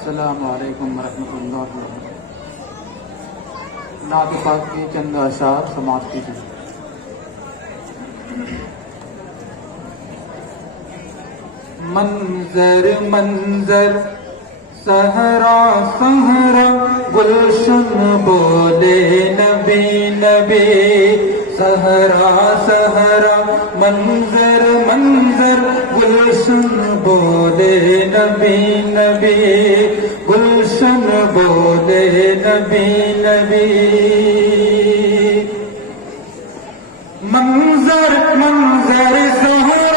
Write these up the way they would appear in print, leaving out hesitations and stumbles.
السلام علیکم ورحمۃ اللہ وبرکاتہ۔ نعت پاک کی چند اشعار سماعت کیجیے۔ منظر منظر صحرا صحرا گلشن بولے نبی نبی، صحرا صحرا منظر منظر گلشن بولے نبی نبی، گلشن بولے نبی نبی۔ منظر منظر صحرا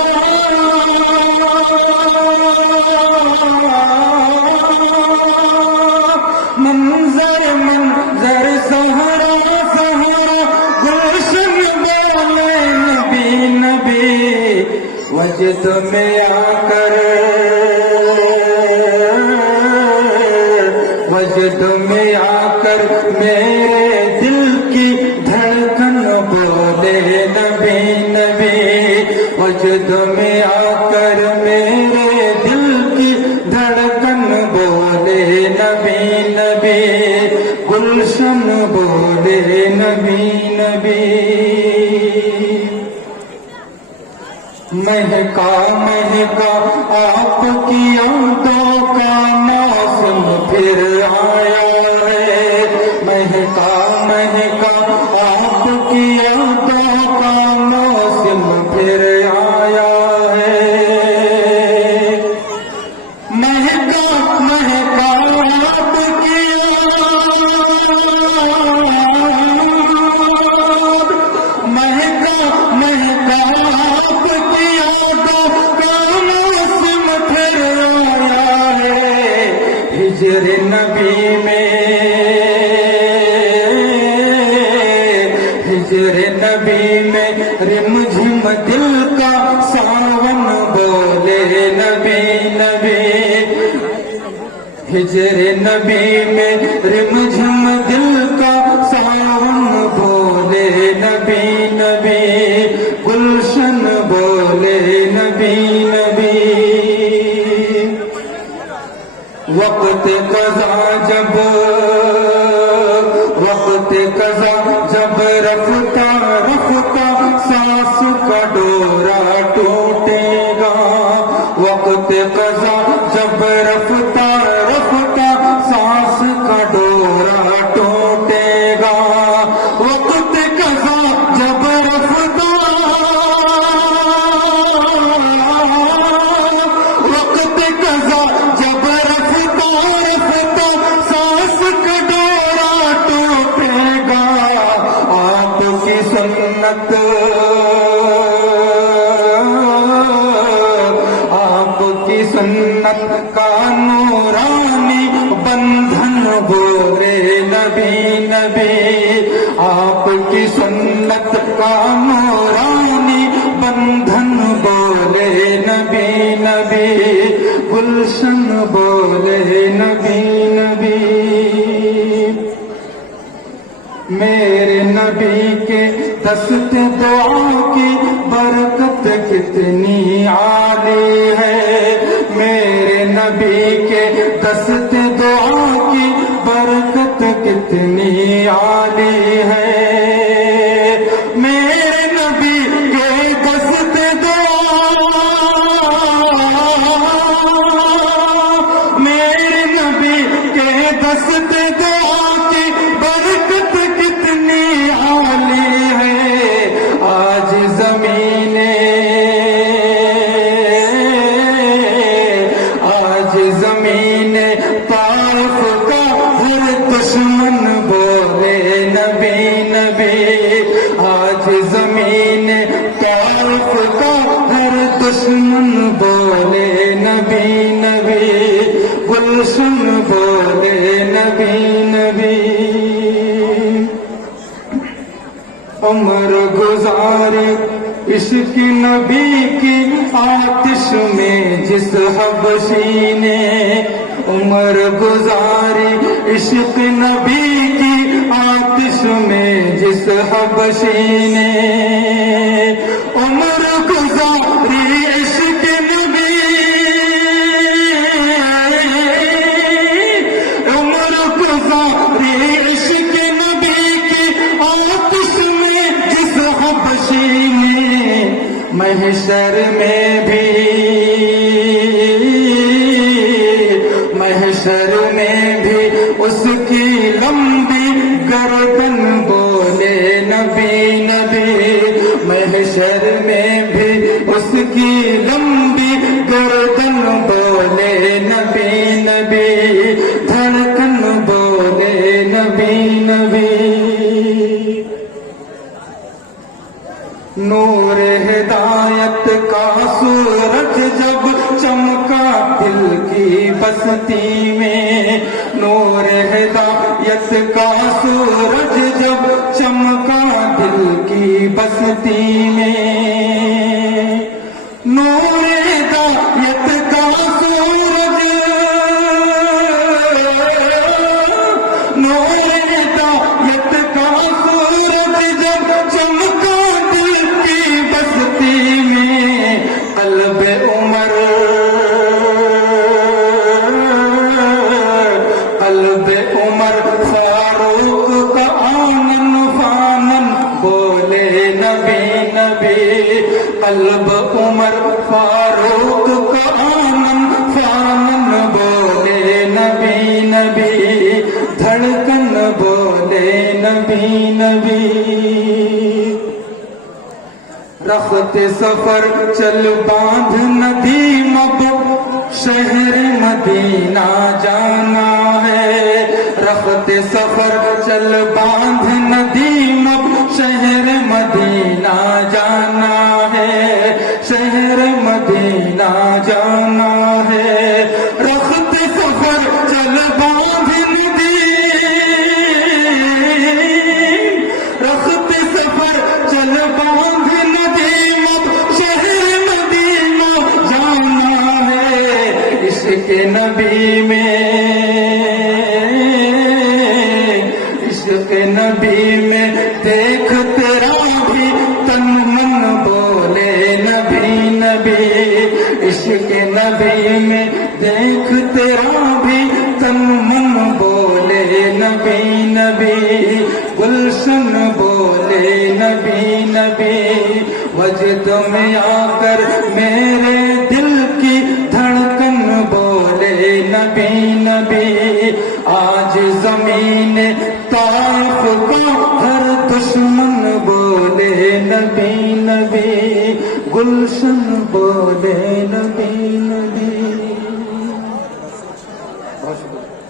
منظر منظر صحرا صحرا گلشن بولے نبی نبی، وجد میں آ کر وجد میں آ کر میرے دل کی دھڑکن بولے نبی نبی، وجد میں آ کر میرے دل کی دھڑکن بولے نبی نبی، گلشن بولے نبی نبی۔ مہکا مہکا آپ کی یادوں کا موسم پھر آیا ہے، مہکا مہکا آپ کی یادوں کا موسم پھر آیا ہے، مہکا مہکا آپ کی مہکا مہکا آپ کی یادوں کا موسم پھر آیا ہے۔ ہجر نبی میں ہجر نبی میں رم جھم دل کا ساون بولے نبی نبی، ہجر نبی میں رم جھم دل کا ساون بولے نبی نبی، گلشن بولے نبی نبی۔ وقت قضا جب وقت قضا جب رفتہ رفتہ سانس کا ڈورا ٹوٹے گا، وقت قضا جب رفتہ رفتہ سانس کا ڈورا ٹوٹے گا، وقت قضا جب رفتہ وقت قضا جب رفتہ رفتہ سانس کا ڈورا ٹوٹے گا، آپ کی سنت آپ کی سنت کا نورانی بندھن بولے نبی نبی، آپ کی سنت کا نورانی بندھن بولے نبی نبی، گلشن بولے نبی نبی۔ میرے نبی کے دست دعا کی برکت کتنی عالی ہے، میرے نبی کے دست دعا کی برکت کتنی عالی ہے، میرے نبی کے دست دعا میرے نبی کے دست دعا کی برکت کتنی عالی ہے۔ آج زمین طائف کا ہر دشمن بولے نبی نبی، آج زمین طائف کا ہر دشمن بولے نبی نبی، گلشن بولے نبی نبی۔ عمر گزارے عشق نبی کی آتش میں جس حبشی نے، عمر گزاری عشق نبی کی آتش میں جس حبشی نے، عمر گزاری عشق نبی محشر میں بھی اس کی لمبی گردن بولے نبی نبی، محشر میں بھی اس کی لمبی گردن بولے نبی نبی، دھڑکن بولے نبی نبی۔ نور ہدایت کا سورج جب چمکا دل کی بستی میں، نور ہدایت کا سورج جب چمکا دل کی بستی میں، نور ہدایت کا سورج، نور ہدایت کا سورج جب چمکا دل کی بستی میں، قلب عمر، قلب عمر فاروق کا آنن فانن بولے نبی نبی، قلب عمر فاروق کا آنن فانن بولے نبی نبی، دھڑکن بولے نبی نبی۔ رخت سفر چل باندھ ندیم اب شہر مدینہ جانا ہے، رخت سفر چل باندھ ندیم اب شہر مدینہ جانا ہے، شہر مدینہ جانا ہے، رخت سفر چل باندھ ندیم، رخت سفر چل باندھ ندیم اب شہر مدینہ جانا ہے، عشق نبی میں، عشق نبی میں دیکھ تیرا بھی تن من بولے نبی نبی، عشق نبی میں دیکھ تیرا بھی تن من بولے نبی نبی، گلشن بولے نبی نبی، وجد میں آ کر میرے دل کی دھڑکن بولے نبی نبی، آج زمین طائف کا ہر دشمن بولے نبی نبی، گلشن بولے نبی نبی۔ بہت شکریہ۔